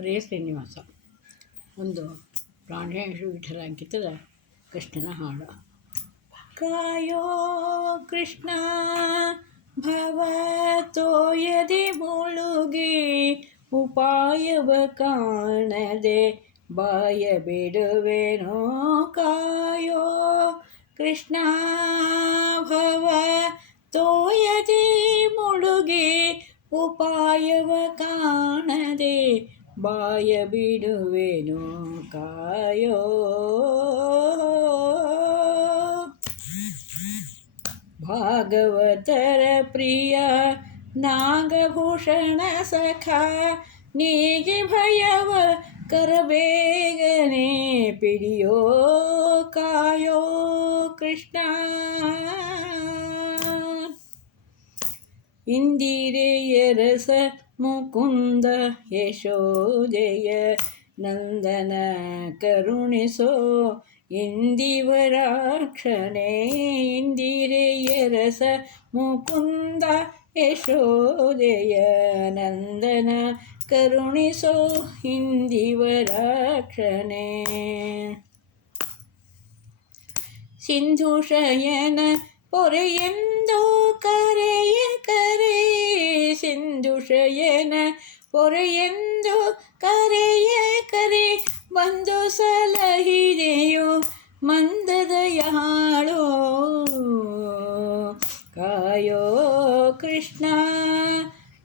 ಹರೇ ಶ್ರೀನಿವಾಸ. ಒಂದು ಪ್ರಾಣೇಶು ವಿಠಲ ಅಂಕಿತದ ಕೃಷ್ಣನ ಹಾಡು. ಕಾಯೋ ಕೃಷ್ಣ ಭವ ತೋಯದಿ ಮುಳುಗಿ ಉಪಾಯವ ಕಾಣದೆ ಬಾಯ ಬಿಡುವೆನೋ. ಕಾಯೋ ಕೃಷ್ಣ ಭವ ತೋಯದಿ ಮುಳುಗಿ ಉಪಾಯವ ಕಾಣದೆ ಬಾಯ ಬಿಡುವೆನೋ. ಕಾಯೋ ಭಾಗವತರ ಪ್ರಿಯ ನಾಗಭೂಷಣ ಸಖ ನೀಗಿ ಭಯವ ಕರಬೇಗನೆ ಪಿಡಿಯೋ. ಕಾಯೋ ಕೃಷ್ಣ ಇಂದಿರೆಯ ರಸ ಮುಕುಂದ ಯಶೋದೆಯ ನಂದನ ಕರುಣಿಸೋ ಇಂದಿವರಾಕ್ಷಣೆ. ಇಂದಿರೆಯ ರಸ ಮುಕುಂದ ಯಶೋದೆಯ ನಂದನ ಕರುಣಿಸೋ ಇಂದಿವರಾಕ್ಷಣೆ. ಸಿಂಧುಶಯನ ಪೊರೆಯೆಂದು ಕರೆಯ ಕರೆ ಸಿಂಧುಶಯನ ಪೊರೆಯೆಂದು ಕರೆಯ ಕರೆ ಬಂದು ಸಲಹಿದೆಯೋ ಮಂದದಯಾಳೋ. ಕಾಯೋ ಕೃಷ್ಣ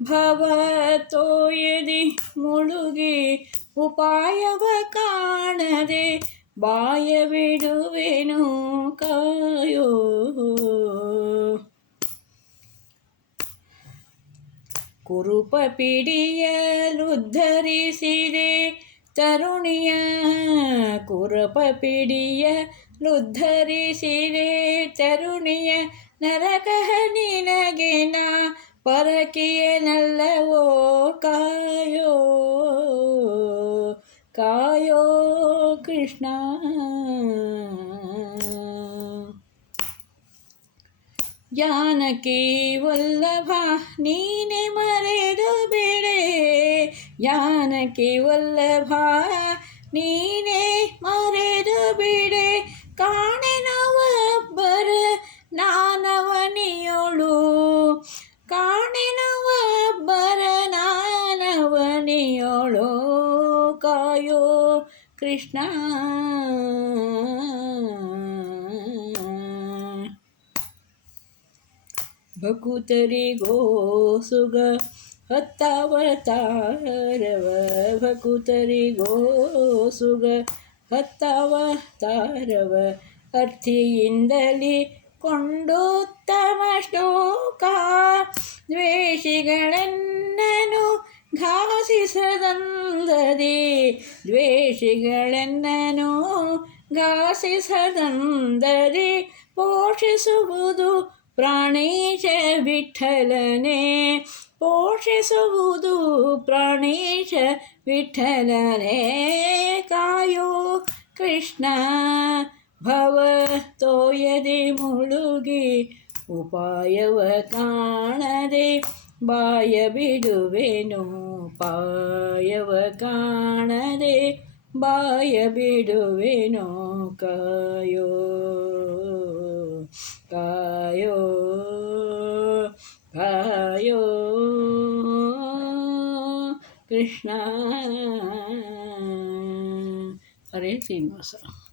ಭವ ತೋಯದಿ ಮುಳುಗಿ ಉಪಾಯವ ಕಾಣದೆ ಬಾಯ ಬಿಡುವೆನು. ಕಾಯೋ ಕುರುಪ ಪಿಡಿಯಲುದ್ಧರಿಸಿದೆ ತರುಣಿಯ ಕುರುಪ ಪಿಡಿಯಲುದ್ಧರಿಸಿದೆ ತರುಣಿಯ ನರಕಃ ನಿನಗೆ ನಾ ಪರಕಿಯನಲ್ಲವೋ. ಕಾಯೋ ಕಾಯೋ ಕೃಷ್ಣ ಜಾನಕಿ ವಲ್ಲಭ ನೀನೆ ಮರೆದು ಬಿಡೆ ಜಾನಕಿ ವಲ್ಲಭ ನೀನೆ ಮರೆದು ಬಿಡೆ ಕಾಣೆನವಬ್ಬರ ನಾನವನಿಯೋಳು ಕಾಣೆನವಬ್ಬರ ನಾನವನಿಯೋಳು. ಕಾಯೋ ಕೃಷ್ಣ ಭಕುತರಿಗೋ ಸುಗ ಹತ್ತಾವತಾರವ ಭಕುತರಿಗೋ ಸುಗ ಹತ್ತಾವತಾರವ ಅರ್ಥಿಯಿಂದಲೇ ಕೊಂಡೋತ್ತಮ ಶ್ಲೋಕ. ದ್ವೇಷಿಗಳೆನ್ನನು ಘಾಸಿಸದಂದದಿ ದ್ವೇಷಿಗಳೆನ್ನನು ಘಾಸಿಸದಂದದಿ ಪೋಷಿಸುವುದು ಪ್ರಾಣೇಶ ವಿಠಲನೆ ಪೋಷಿಸುವುದು ಪ್ರಾಣೇಶ ವಿಠಲನೆ. ಕಾಯೋ ಕೃಷ್ಣ ಭವ ತೋಯದೆ ಮುಳುಗಿ ಉಪಾಯವ ಕಾಣದೆ ಬಾಯ ಬಿಡುವೆನು. ಪಾಯವ ಕಾಣದೆ ಬಾಯ ಬಿಡುವೆನೋ. ಕಾಯೋ ಕಾಯೋ ಕಾಯೋ ಕೃಷ್ಣ. ಹರೇ ಶ್ರೀನಿವಾಸ.